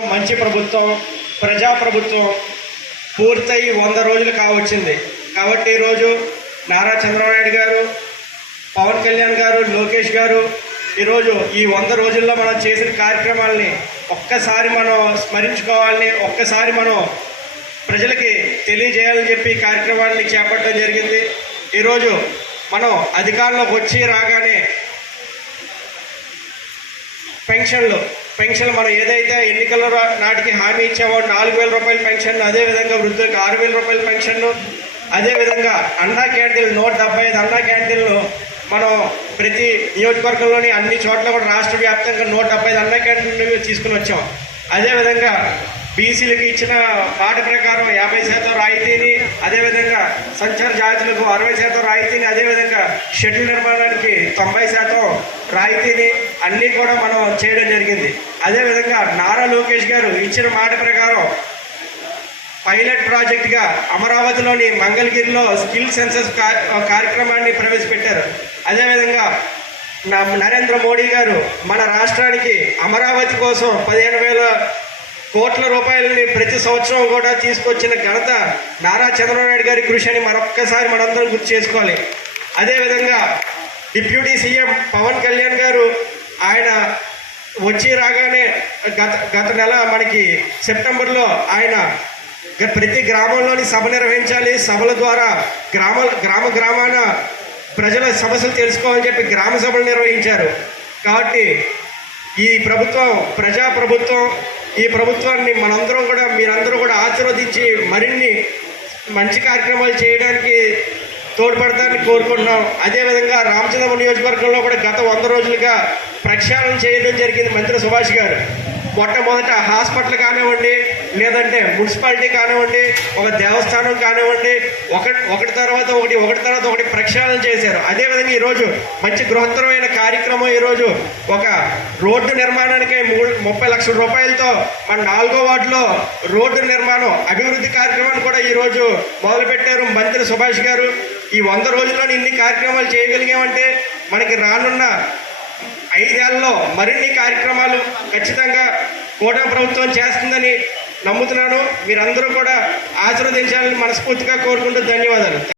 మంచి ప్రభుత్వం ప్రజా ప్రభుత్వం పూర్తయి వంద రోజులు కావచ్చింది. కాబట్టి ఈరోజు నారా చంద్రబాబు గారు పవన్ కళ్యాణ్ గారు లోకేష్ గారు ఈరోజు ఈ వంద రోజుల్లో మనం చేసిన కార్యక్రమాలని ఒక్కసారి మనం స్మరించుకోవాలని ఒక్కసారి మనం ప్రజలకి తెలియజేయాలని చెప్పి కార్యక్రమాన్ని చేపట్టడం జరిగింది. ఈరోజు మనం అధికారంలోకి వచ్చి రాగానే పెన్షన్లు పెన్షన్ మనం ఏదైతే ఎన్నికల నాటికి హామీ ఇచ్చామో నాలుగు వేల రూపాయల పెన్షన్ అదేవిధంగా వృద్ధులకు ఆరు వేల రూపాయల పెన్షన్ అదేవిధంగా అన్నా క్యాంటీన్లు నూట డెబ్బై ఐదు అన్నా క్యాంటీన్లు మనం ప్రతి నియోజకవర్గంలోని అన్ని చోట్ల కూడా రాష్ట్ర వ్యాప్తంగా నూట డెబ్బై ఐదు అన్నా క్యాంటీన్లు తీసుకుని వచ్చాం. అదేవిధంగా బీసీలకు ఇచ్చిన మాట ప్రకారం యాభై శాతం రాయితీని అదేవిధంగా సంచార జాతులకు అరవై శాతం రాయితీని అదేవిధంగా షెడ్యూల్ నిర్మాణానికి తొంభై శాతం రాయితీని అన్నీ కూడా మనం చేయడం జరిగింది. అదేవిధంగా నారా లోకేష్ గారు ఇచ్చిన మాట ప్రకారం పైలట్ ప్రాజెక్ట్గా అమరావతిలోని మంగళగిరిలో స్కిల్ సెన్సస్ కార్యక్రమాన్ని ప్రవేశపెట్టారు. అదేవిధంగా నా నరేంద్ర మోడీ గారు మన రాష్ట్రానికి అమరావతి కోసం పదిహేను వేల కోట్ల రూపాయలని ప్రతి సంవత్సరం కూడా తీసుకొచ్చిన ఘనత నారా చంద్రబాబు నాయుడు గారి కృషి అని మరొక్కసారి మనందరం గుర్తు చేసుకోవాలి. అదేవిధంగా డిప్యూటీ సీఎం పవన్ కళ్యాణ్ గారు ఆయన వచ్చి రాగానే గత గత నెల మనకి సెప్టెంబర్లో ఆయన ప్రతి గ్రామంలోని సభ నిర్వహించాలి. సభల ద్వారా గ్రామ గ్రామ గ్రామాన ప్రజల సమస్యలు తెలుసుకోవాలని చెప్పి గ్రామ సభలు నిర్వహించారు. కాబట్టి ఈ ప్రభుత్వం ప్రజా ప్రభుత్వం ఈ ప్రభుత్వాన్ని మనందరం కూడా మీరందరూ కూడా ఆశీర్వదించి మరిన్ని మంచి కార్యక్రమాలు చేయడానికి తోడ్పడతారని కోరుకుంటున్నాం. అదేవిధంగా రామచంద్రపురం నియోజకవర్గంలో కూడా గత వంద రోజులుగా ప్రక్షాళన చేయడం జరిగింది మంత్రి సుభాష్ గారు. మొట్టమొదట హాస్పిటల్ కానివ్వండి లేదంటే మున్సిపాలిటీ కానివ్వండి ఒక దేవస్థానం కానివ్వండి ఒకటి ఒకటి తర్వాత ఒకటి ఒకటి తర్వాత ఒకటి ప్రక్షాళన చేశారు. అదేవిధంగా ఈరోజు మంచి గృహత్తరమైన కార్యక్రమం ఈరోజు ఒక రోడ్డు నిర్మాణానికి మూడు ముప్పై లక్షల రూపాయలతో మన నాలుగో వార్డులో రోడ్డు నిర్మాణం అభివృద్ధి కార్యక్రమాన్ని కూడా ఈరోజు మొదలుపెట్టారు మంత్రి సుభాష్ గారు. ఈ వంద రోజుల్లో ఇన్ని కార్యక్రమాలు చేయగలిగామంటే మనకి రానున్న ఐదేళ్ళలో మరిన్ని కార్యక్రమాలు ఖచ్చితంగా కూటమి ప్రభుత్వం చేస్తుందని నమ్ముతున్నాను. మీరందరూ కూడా ఆశీర్వదించాలని మనస్ఫూర్తిగా కోరుకుంటూ ధన్యవాదాలు.